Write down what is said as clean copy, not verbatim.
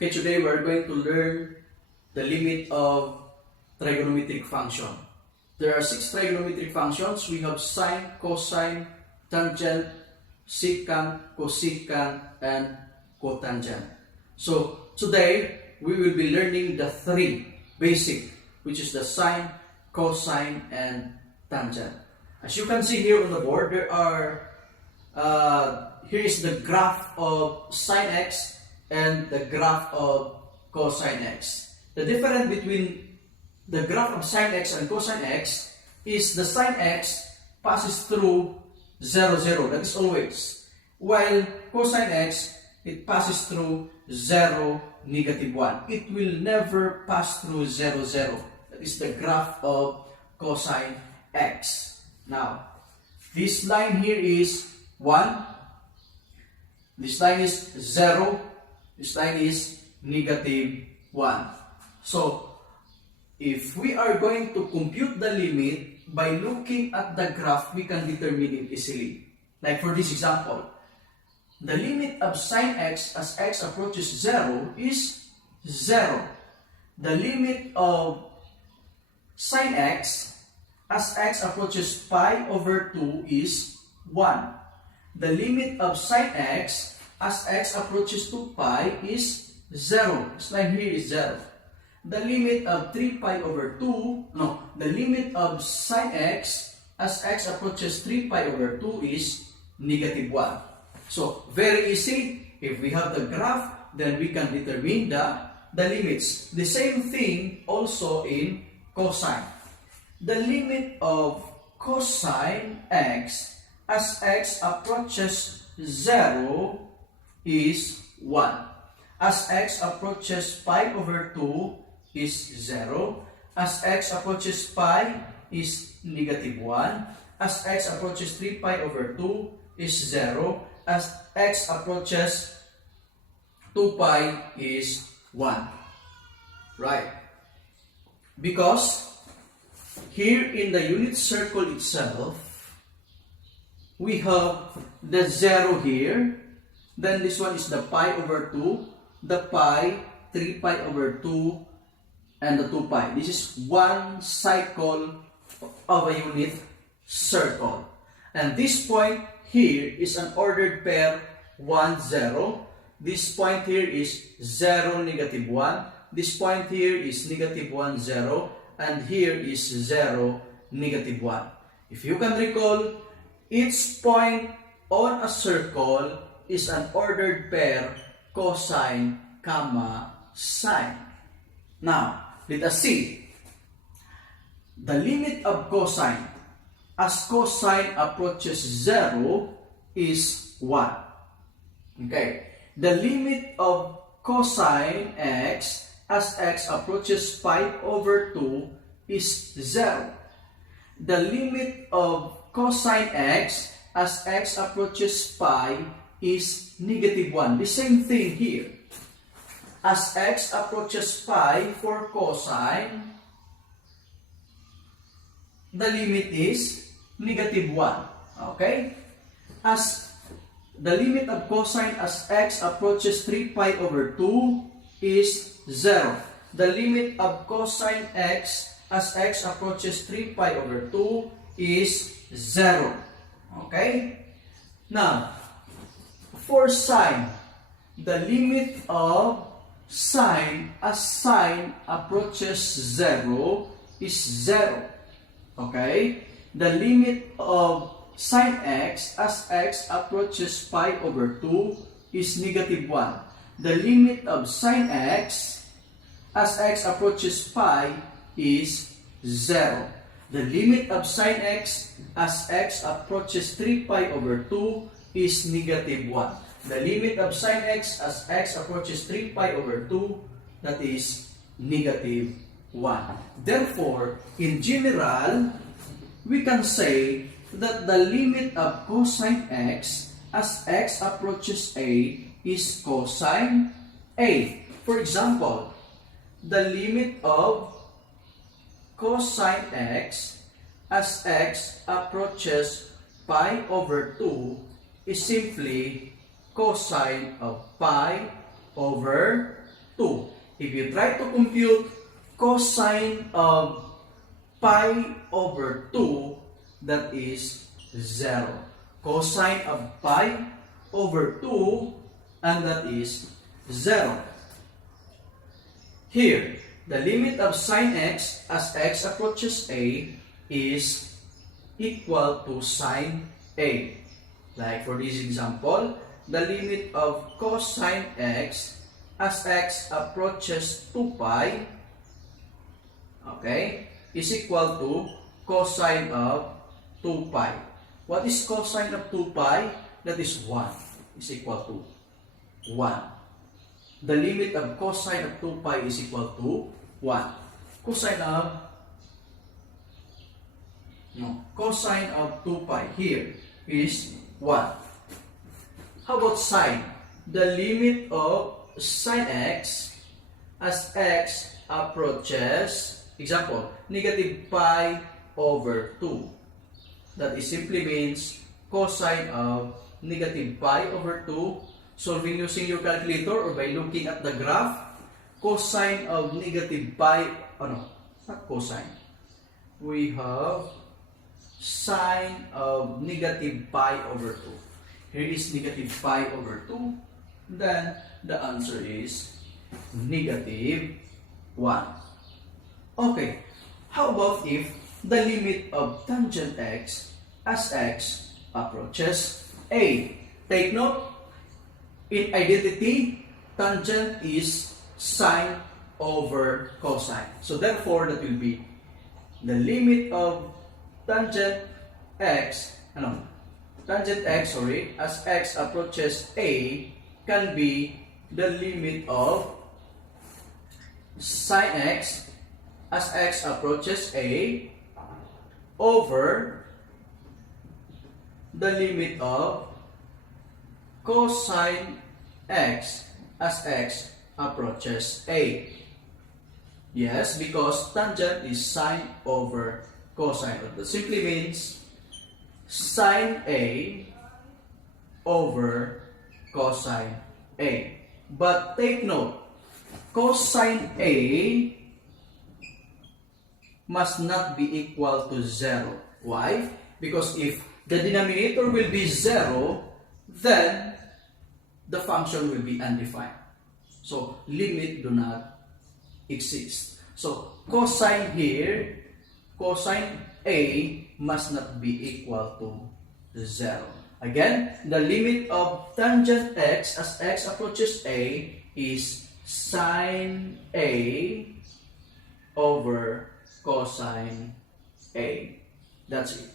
Okay, today we're going to learn the limit of trigonometric function. There are 6 trigonometric functions. We have sine, cosine, tangent, secant, cosecant, and cotangent. So today we will be learning the 3 basic, which is the sine, cosine, and tangent. As you can see here on the board, there are here is the graph of sine x and the graph of cosine x. The difference between the graph of sine x and cosine x is the sine x passes through 0, 0, that is always. While cosine x, it passes through 0, negative 1. It will never pass through 0, 0. That is the graph of cosine x. Now, this line here is 1. This line is 0. This line is negative 1. So, if we are going to compute the limit by looking at the graph, we can determine it easily. Like for this example, the limit of sine x as x approaches 0 is 0. The limit of sine x as x approaches pi over 2 is 1. The limit of sine x as x approaches to pi is 0. This line here is 0. The limit of 3 pi over 2, the limit of sine x as x approaches 3 pi over 2 is negative 1. So, very easy. If we have the graph, then we can determine the limits. The same thing also in cosine. The limit of cosine x as x approaches 0 is 1. As x approaches pi over 2 is 0. As x approaches pi is negative 1. As x approaches 3 pi over 2 is 0. As x approaches 2 pi is 1. Right? Because here in the unit circle itself, we have the 0 here. Then this one is the pi over 2, the pi, 3 pi over 2, and the 2 pi. This is one cycle of a unit circle. And this point here is an ordered pair 1, 0. This point here is 0, negative 1. This point here is negative 1, 0. And here is 0, negative 1. If you can recall, each point on a circle is an ordered pair cosine, comma, sine. Now, let us see. The limit of cosine as cosine approaches 0 is 1. Okay. The limit of cosine x as x approaches pi over 2 is 0. The limit of cosine x as x approaches pi is negative 1. The same thing here. As x approaches pi for cosine, the limit is negative 1. Okay? As the limit of cosine as x approaches 3 pi over 2 is 0. The limit of cosine x as x approaches 3 pi over 2 is 0. Okay? Now, for sine, the limit of sine as sine approaches 0 is 0. Okay? The limit of sine x as x approaches pi over 2 is negative 1. The limit of sine x as x approaches pi is 0. The limit of sine x as x approaches 3 pi over 2 is negative 1. The limit of sine x as x approaches 3 pi over 2, that is negative 1. Therefore, in general, we can say that the limit of cosine x as x approaches a is cosine a. For example, the limit of cosine x as x approaches pi over 2 is simply cosine of pi over 2. If you try to compute cosine of pi over 2, that is 0. Cosine of pi over 2, and that is 0. Here, the limit of sine x as x approaches a is equal to sine a. Like for this example, the limit of cosine x as x approaches 2 pi, okay, is equal to cosine of 2 pi. What is cosine of 2 pi? That is 1, is equal to 1. The limit of cosine of 2 pi is equal to 1. Cosine of 2 pi here is 1. How about sine? The limit of sine x as x approaches, example, negative pi over 2. That is simply means cosine of negative pi over 2. Solving using your calculator or by looking at the graph, cosine of negative pi, not cosine. We have sine of negative pi over 2. Here is negative pi over 2. Then the answer is negative 1. Okay, how about if the limit of tangent x as x approaches a? Take note, in identity, tangent is sine over cosine. So therefore, that will be the limit of tangent x, as x approaches a can be the limit of sine x as x approaches a over the limit of cosine x as x approaches a. Yes, because tangent is sine over cosine. That simply means sine a over cosine a. But take note, cosine a must not be equal to 0. Why? Because if the denominator will be 0, then the function will be undefined. So, limit do not exist. So, cosine here, cosine a must not be equal to 0. Again, the limit of tangent x as x approaches a is sine a over cosine a. That's it.